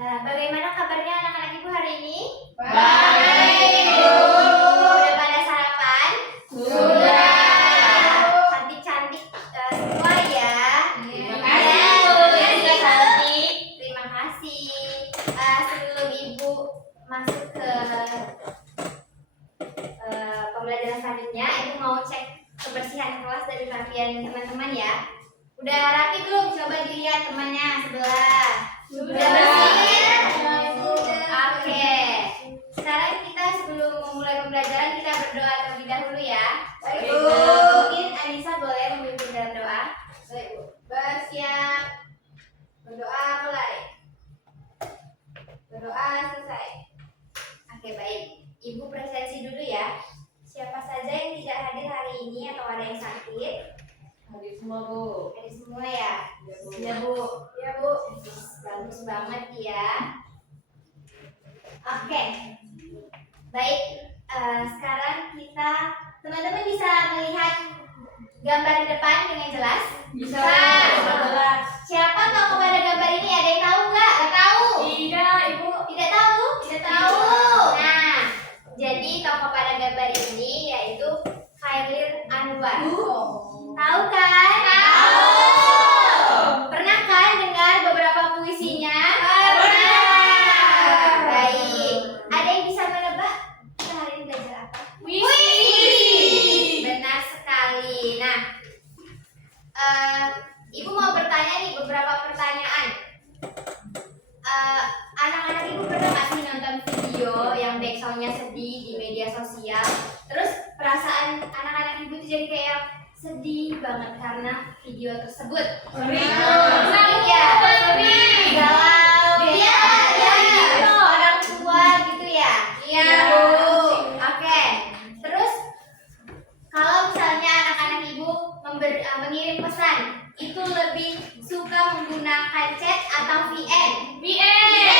Bagaimana kabarnya anak-anak Ibu hari ini? Baik. Sudah pada sarapan? Sudah. Cantik-cantik semua ya. Terima kasih. Sudah cantik. Terima kasih. Sebelum Ibu masuk ke pembelajaran selanjutnya, Ibu mau cek kebersihan kelas dari pakaian teman-teman ya. Udah rapi belum? Coba dilihat temannya sebelah. Sudah bersih? Oke. Sekarang kita sebelum memulai pembelajaran kita berdoa terlebih dahulu ya. Baik, Bu. Bu. Mungkin Anissa boleh memimpin dalam doa. Baik, Bu. Bersiap. Berdoa mulai. Berdoa selesai. Oke, baik. Ibu presensi dulu ya. Siapa saja yang tidak hadir hari ini atau ada yang sakit? Hadir semua, Bu. Hadir semua ya? Iya, Bu. Ya, Bu. Bagus banget ya. Oke. Baik, sekarang kita teman-teman bisa melihat gambar di depan dengan jelas? Bisa. Jelas. Siapa tahu kepada gambar ini? Ada yang tahu nggak? Nggak tahu? Tidak, Ibu. Tidak tahu? Tidak tahu. Nah, jadi tokoh pada gambar ini yaitu Khairil Anwar. Tahu kan? Tahu. Pernah kan dengar beberapa puisinya? Pernah. Baik. Ada yang bisa menebak kita hari ini belajar apa? Puisi. Benar sekali. Nah, Ibu mau bertanya nih beberapa pertanyaan. Anak-anak Ibu pernah nggak sih nonton video yang backsoundnya sedih di media sosial? Terus perasaan anak-anak Ibu itu jadi kayak sedih banget karena video tersebut. Sering. Sering ya? Sering. Galau. Iya, Gitu. Orang tua gitu ya? Iya. Oke. Terus kalau misalnya anak-anak Ibu mengirim pesan, itu lebih suka menggunakan chat atau VN? VN.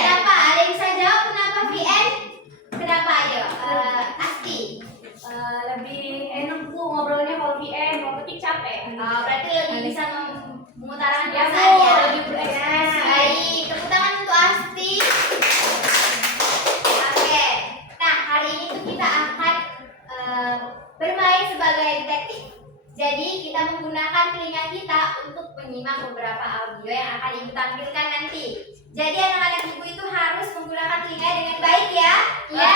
Kenapa? Ada yang bisa jawab kenapa VN? Kenapa ayo? Asti. Lebih enak, Bu, ngobrolnya kalau VN. Kalau ketik capek. Berarti lebih bisa mengutarakan Ya, perasaan Bu, ya? lebih berekspresi. Baik, tepuk tangan untuk Asti. Oke. Nah, hari ini tuh kita akan bermain sebagai detektif. Jadi kita menggunakan telinga kita untuk menyimak beberapa audio yang akan Ibu tampilkan nanti. Jadi anak-anak Ibu itu harus menggunakan telinga dengan baik ya. Ya,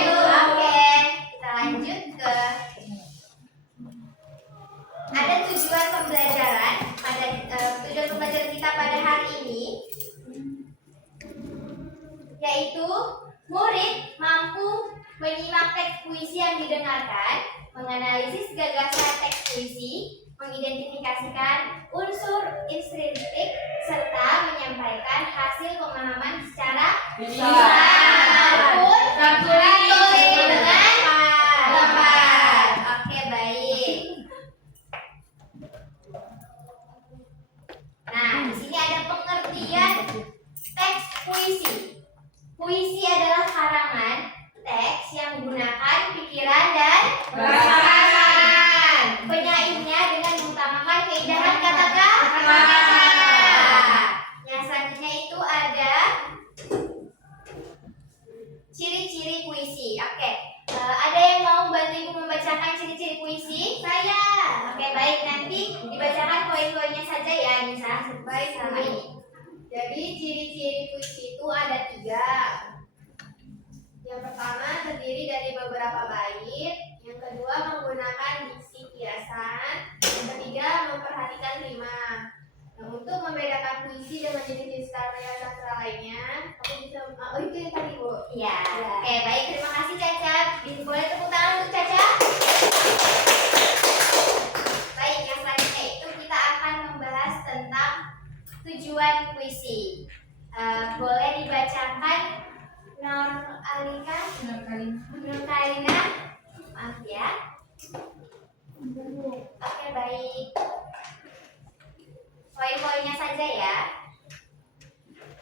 Ibu. Oke. Kita lanjut ke ada tujuan pembelajaran kita pada hari ini, yaitu murid mampu menyimak teks puisi yang didengarkan, menganalisis gagasan teks puisi, mengidentifikasikan unsur intrinsik, serta menyampaikan hasil pemahaman secara Bisa. maupun tulis dengan gambar. Oke, baik. Nah, di sini ada pengertian teks puisi. Puisi adalah karangan teks yang menggunakan pikiran dan perasaan. Penyairnya dengan mengutamakan keindahan kata-kata. Yang selanjutnya itu ada ciri-ciri puisi. Oke, ada yang mau bantu Ibu membacakan ciri-ciri puisi? Saya. Oke, baik, nanti dibacakan poin-poinnya saja ya, Nisa. Baik, sama ini. Jadi ciri-ciri puisi itu ada 3. Yang pertama terdiri dari beberapa bait, yang kedua menggunakan diksi kiasan, yang ketiga memperhatikan rima. Nah, untuk membedakan puisi dengan jenis-jenis karya sastra lainnya, aku bisa itu yang tadi, Bu. Iya. Ya. Oke, baik, terima kasih Caca. Boleh tepuk tangan untuk Caca? Baik, yang selanjutnya itu kita akan membahas tentang tujuan puisi. Boleh dibacakan Nur Kalina. Maaf ya. Oke, baik. Poin-poinnya saja ya.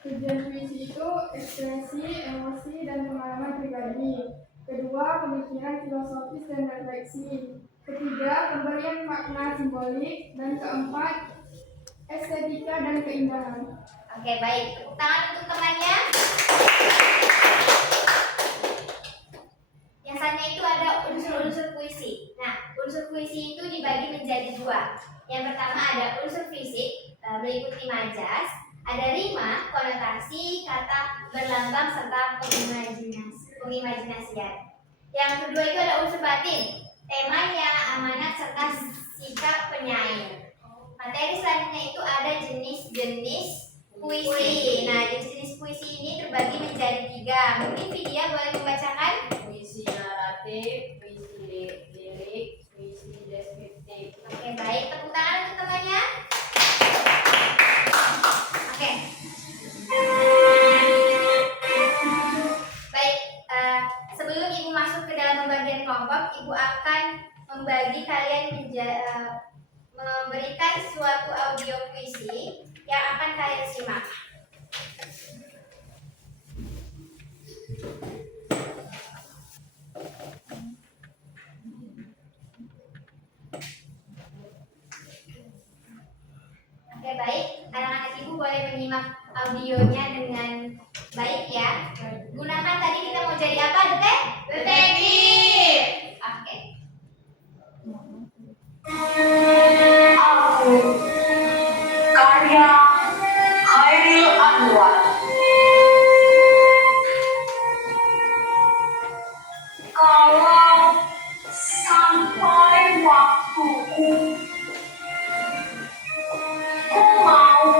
Tujuan puisi itu ekspresi, emosi, dan pengalaman pribadi. Kedua, pemikiran filosofis dan refleksi. Ketiga, pemberian makna simbolik. Dan keempat, estetika dan keindahan. Oke, baik. Tepuk tangan untuk temannya. Yang satunya itu ada unsur-unsur puisi. Nah, unsur puisi itu dibagi menjadi dua. Yang pertama ada unsur fisik, meliputi majas, ada rima, konotasi, kata berlambang serta pengimajinasian. Yang kedua itu ada unsur batin, temanya, amanat serta sikap penyair. Materi selanjutnya itu ada jenis-jenis puisi. Nah, jenis-jenis puisi ini terbagi menjadi 3. Mungkin Vidya boleh membacakan? Puisi naratif, puisi lirik, puisi deskriptif. Oke, baik. Tepuk tangan untuk temannya. Oke. Baik, sebelum Ibu masuk ke dalam pembagian kelompok, Ibu akan membagi kalian memberikan suatu audio puisi yang akan kalian simak. Oke, baik. Anak-anak Ibu boleh menyimak audionya dengan baik ya. Gunakan tadi kita mau jadi apa, detektif. Oke. Aku, karya Khairil Anwar. Kalau sampai waktuku, ku mau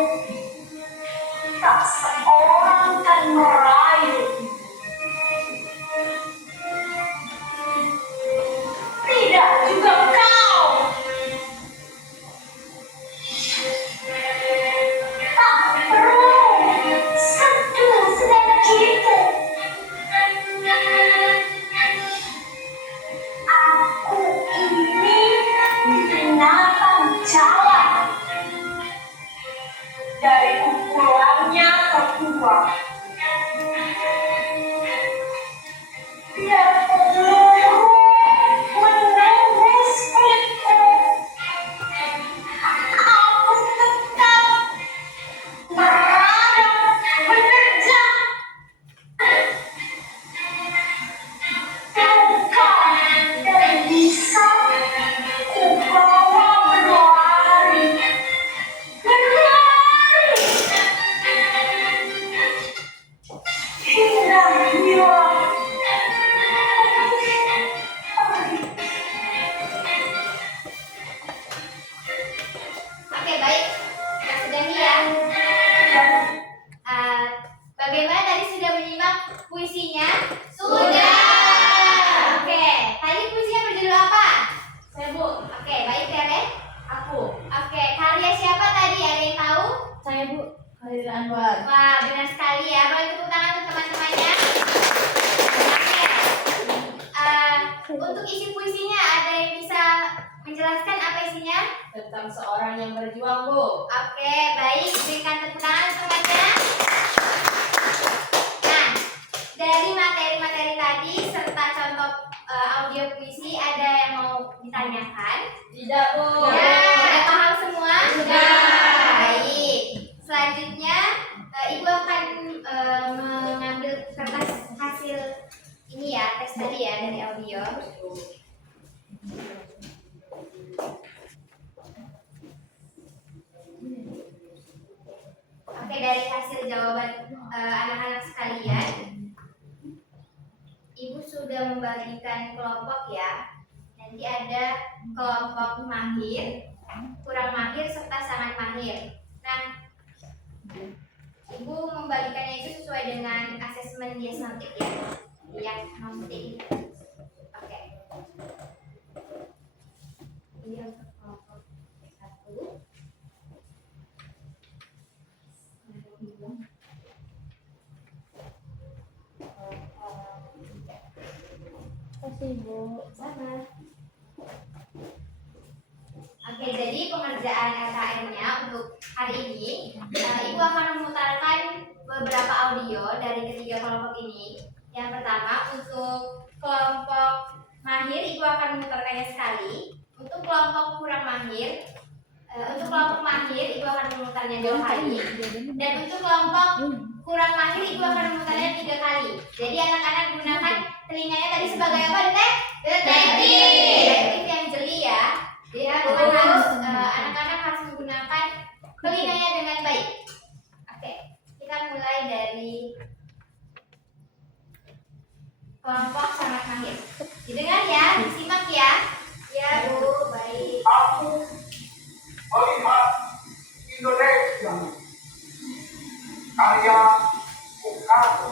tak seorang kan merayu. Tidak juga kau. Tak perlu sentuh sedakiku. Aku ini binatang jalan. Dari kumpulannya tertua. Biar peluru menembus kulitku, aku tetap berada bekerja. Bukan dan bisa ku bawa berlari, berlari hingga hilang. Oke, baik. Kita sudahi ya. Bagaimana tadi sudah menyimak puisinya? Sudah. Oke, tadi puisinya berjudul apa? Saya Bu, Oke, baik Tere. aku. Oke, karya siapa tadi? Ada yang tahu? Saya Bu, Khairil Anwar. Wah, benar sekali ya. Boleh tepuk tangan untuk teman-temannya. Oke. Untuk isi puisinya ada yang bisa menjelaskan apa isinya? Tentang seorang yang berjuang Bu. Oke, baik. Berikan tepuk tangan untuk temannya. Nah, dari materi-materi tadi serta contoh audio puisi, ada yang mau ditanyakan? Tidak Bu. Sudah paham semua? Sudah. Baik. Selanjutnya, Ibu akan mengambil kertas hasil ini ya, tes tadi ya dari audio. Oke, dari hasil jawaban anak-anak sekalian, Ibu sudah membagikan kelompok ya. Nanti ada kelompok mahir, kurang mahir, serta sangat mahir. Nah, Ibu membagikannya itu sesuai dengan asesmen diagnostik ya. Diagnostik. Oke. Ini untuk kelompok 1. Kasih Bu. Sama. Oke, jadi pengerjaan LKM-nya untuk hari ini, Ibu akan memutarkan beberapa audio dari ketiga kelompok ini. Yang pertama, untuk kelompok mahir, Ibu akan memutarkannya sekali. Untuk kelompok kurang mahir, Ibu akan memutar memutarnya 2 kali. Dan untuk kelompok kurang mahir ibu akan memutarnya 3 kali. Jadi anak-anak gunakan telinganya tadi sebagai apa, Detek? Detektif yang jeli ya. Jadi anak-anak harus menggunakan telinganya dengan baik. Oke, kita mulai dari kelompok sangat mahir. Didengar ya, disimak ya. Ya Bu, baik. Aku melihat Indonesia karya Soekarno.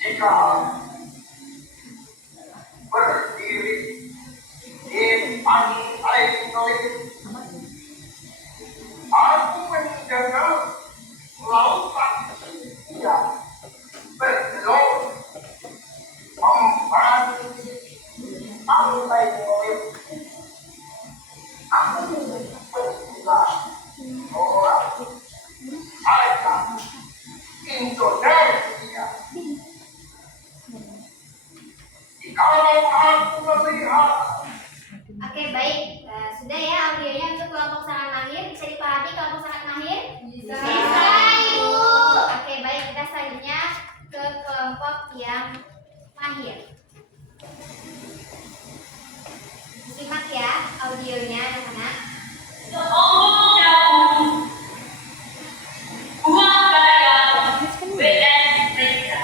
Jika berdiri di pantai Indonesia, aku mendengar lautan yang bergelora membantu pantai Indonesia. Aku berdoa orang saya Indonesia. Kalau aku melihat Oke, baik. Sudah ya audionya untuk kelompok sangat mahir. Bisa dipahami kelompok sangat mahir? Bisa. Ibu. Oke, baik. Kita selanjutnya ke kelompok yang mahir. Simak ya audionya anak-anak. seombong daun buah gaya WN Mereka.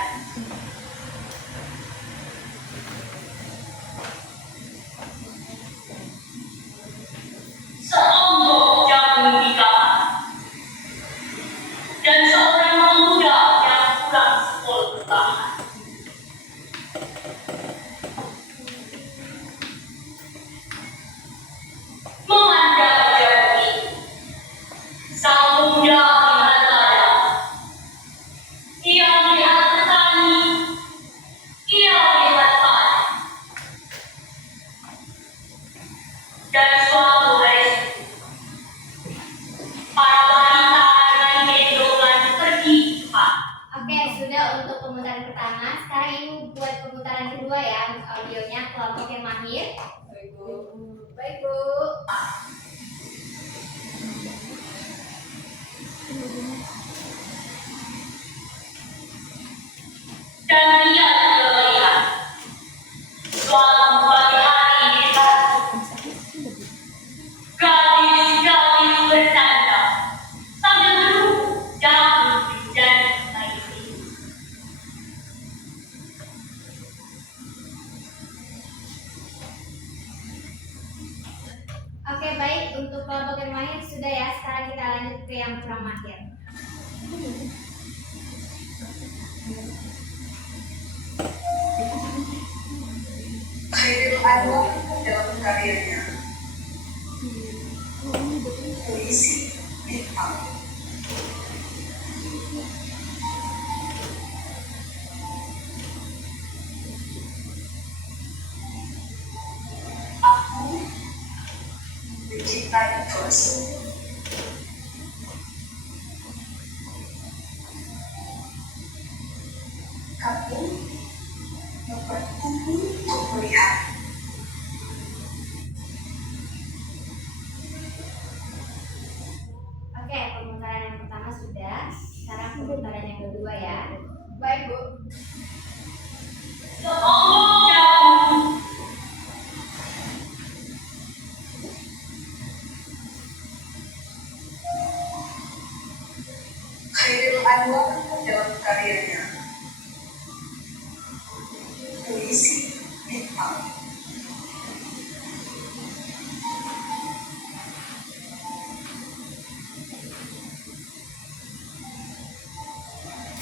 Seombong daun nikah dan seorang pemuda yang kurang 10 tahun. Memandang jauh, sang pemuda melihat ladang. Ia melihat petani, ia melihat panen. Dan suatu hari, para wanita dengan gendongan pergi ke pasar. Oke, sudah untuk pemutaran pertama. Sekarang ibu buat pemutaran kedua ya untuk audionya kelompok yang mahir. Baik Bu. Dan ia juga melihat suatu pagi hari di kampung. Gadis-gadis bercanda sambil menunggu daun dan air. Oke, baik. Untuk kelompok yang mahir sudah ya. Sekarang kita lanjut ke yang kurang mahir. Khairul Anwar dalam karirnya puisi bintang. Aku mencintai terus. Kamu mempertumbuh untuk melihat. Oke, pemutaran yang pertama sudah. Sekarang pemutaran yang kedua ya. Baik Bu. Seombong daun Khairul Anwar dalam karirnya puisi bintang.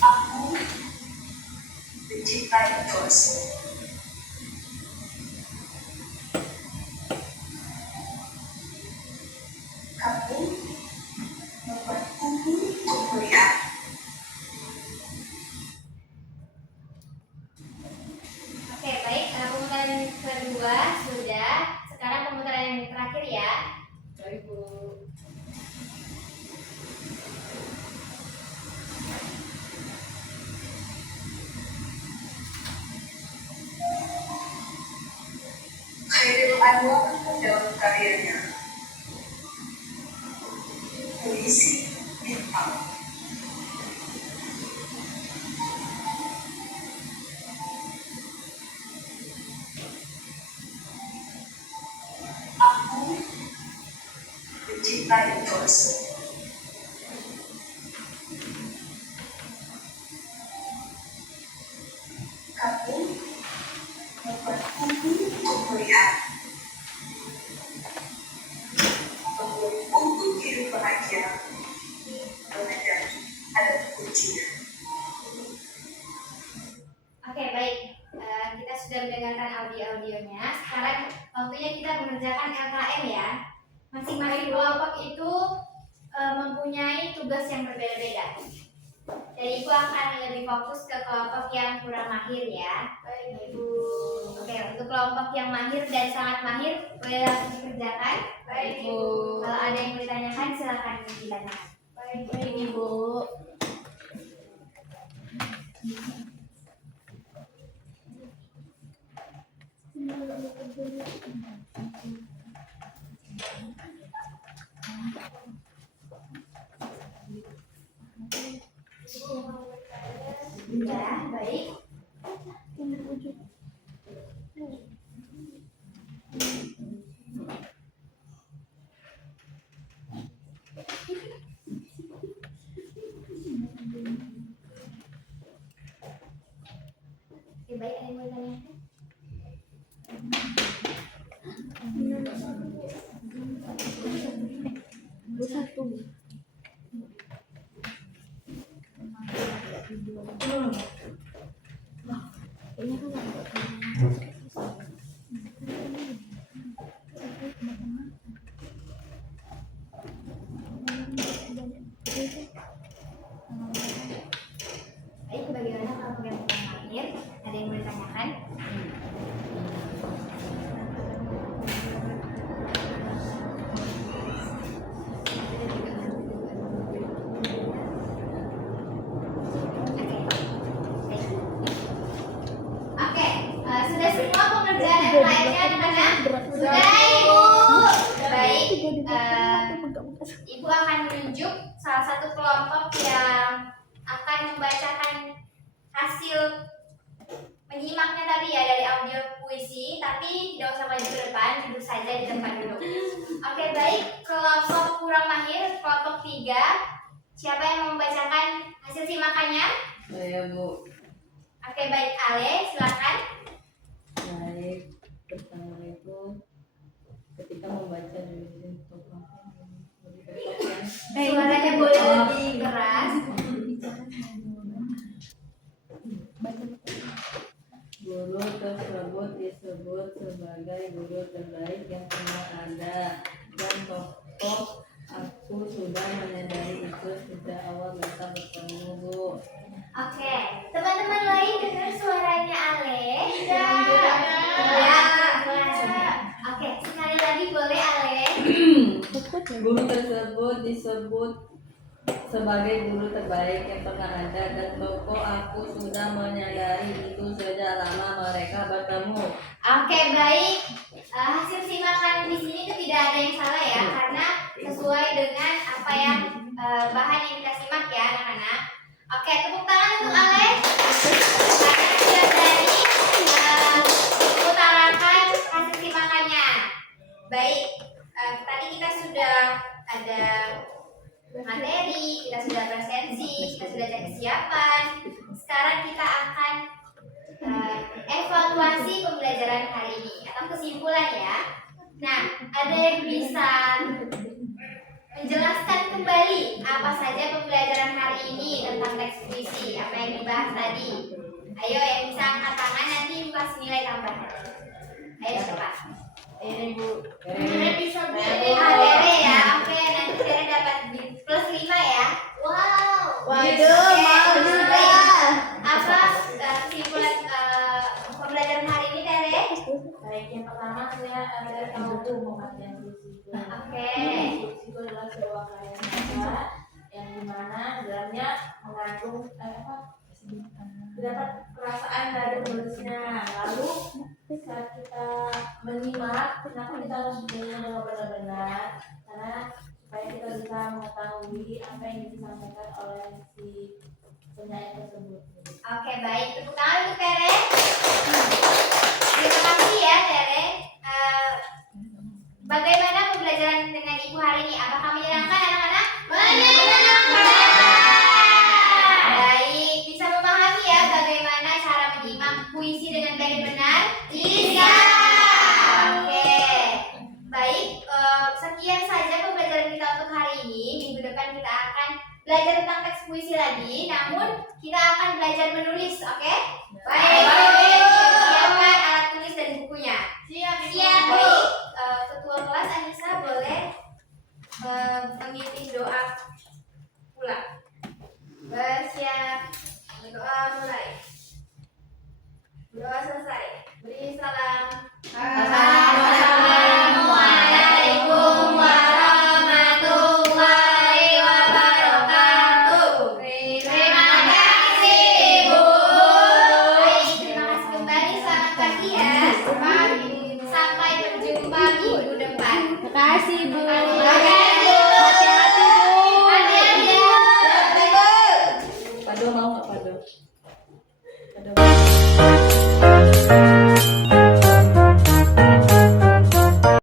Aku mencintai terus. Kamu mempertumbuh untuk melihat. Oke, baik. Pemutaran yang kedua sudah. Sekarang pemutaran yang terakhir ya. Baik Bu. Anwar dalam karyanya Puisi Bintang. Aku mencintai Joyce. Kamu membuatku untuk melihat, untuk hidup bahagia, menyadari ada kuncinya. Oke, baik. Kita sudah mendengarkan audio-audionya. Sekarang waktunya kita mengerjakan LKM ya. Masing-masing kelompok itu mempunyai tugas yang berbeda-beda. Jadi Ibu akan lebih fokus ke kelompok yang kurang mahir ya. Baik, Ibu. Oke, untuk kelompok yang mahir dan sangat mahir boleh langsung dikerjakan. Baik, Ibu. Kalau ada yang mau ditanyakan silakan ditanyakan. Baik, Ibu. Ya, baik. Oke, baik. Ada yang mau ditanyakan? Baik, bagaimana kelompok yang kurang mahir? Ada yang mau ditanyakan? Oke, sudah semua pengerjaan LKM-nya anak-anak? Sudah, Ibu. Baik, Ibu akan menunjuk salah satu kelompok yang akan membacakan hasil menyimaknya tadi ya dari audio puisi, tapi tidak usah maju ke depan, duduk saja di tempat duduk. Oke, baik, kelompok kurang mahir, kelompok 3. Siapa yang mau membacakan hasil simakannya? Saya Bu. Oke, baik, Ale, silakan. Baik, pertama itu ketika membaca dari tokoh Suaranya boleh lebih keras. guru tersebut disebut sebagai guru terbaik yang pernah ada, dan tokoh aku sudah menyadari itu sejak awal kita bertemu, Bu. Oke, teman-teman lain dengar suaranya Ale? Ya. Oke, sekali lagi boleh Ale? Guru tersebut disebut sebagai guru terbaik yang pernah ada, dan tokoh aku sudah menyadari itu sejak lama mereka bertemu. Oke, baik. Hasil simakan di sini itu tidak ada yang salah ya, karena sesuai dengan apa yang bahan yang kita simak ya, anak-anak. Oke, tepuk tangan untuk Ale karena sudah berani mengutarakan hasil simakannya. Baik, tadi kita sudah ada materi, kita sudah presensi, kita sudah cek kesiapan. Sekarang kita akan evaluasi pembelajaran hari ini atau kesimpulan ya. Nah, ada yang bisa menjelaskan kembali apa saja pembelajaran hari ini tentang teks puisi, apa yang dibahas tadi? Ayo yang bisa angkat tangan, nanti Ibu kasih nilai tambahan. Ayo cepat. Ini Bu. Bisa Tere ya, oke, nanti Tere dapat plus 5 ya. Wow. Waduh, mau juga. Apa kesimpulan pembelajaran hari ini Tere? Baik, yang pertama saya ada tahu pengertian puisi itu. Oke. Puisi itu adalah sebuah karya sastra yang dimana dalamnya mengandung terdapat perasaan dari penulisnya. Lalu saat kita menyimak menyimak. Kenapa kita harus menyimak dengan benar-benar? Karena supaya kita bisa mengetahui apa yang disampaikan oleh si penyair tersebut. Oke, baik. Tepuk tangan untuk Tere. Terima kasih ya, Tere. Bagaimana pembelajaran dengan Ibu hari ini? Apakah menyenangkan anak-anak? Menyenangkan. Baik, bisa memahami ya bagaimana cara menyimak puisi dengan baik dan benar? Bisa. Oke. Baik, sekian saja pembelajaran kita untuk hari ini. Minggu depan kita akan belajar tentang teks puisi lagi, namun kita akan belajar menulis, oke? Baik. Siapkan alat tulis dan bukunya. Siap. Baik, ketua kelas Anissa boleh memimpin doa pula. Bersiap. Doa mulai. Doa selesai. Beri salam. Assalamualaikum warahmatullahi wabarakatuh. Terima kasih, Bu. Baik, terima kasih kembali. Selamat pagi ya. Sampai berjumpa minggu depan. Terima kasih, Bu. Terima kasih.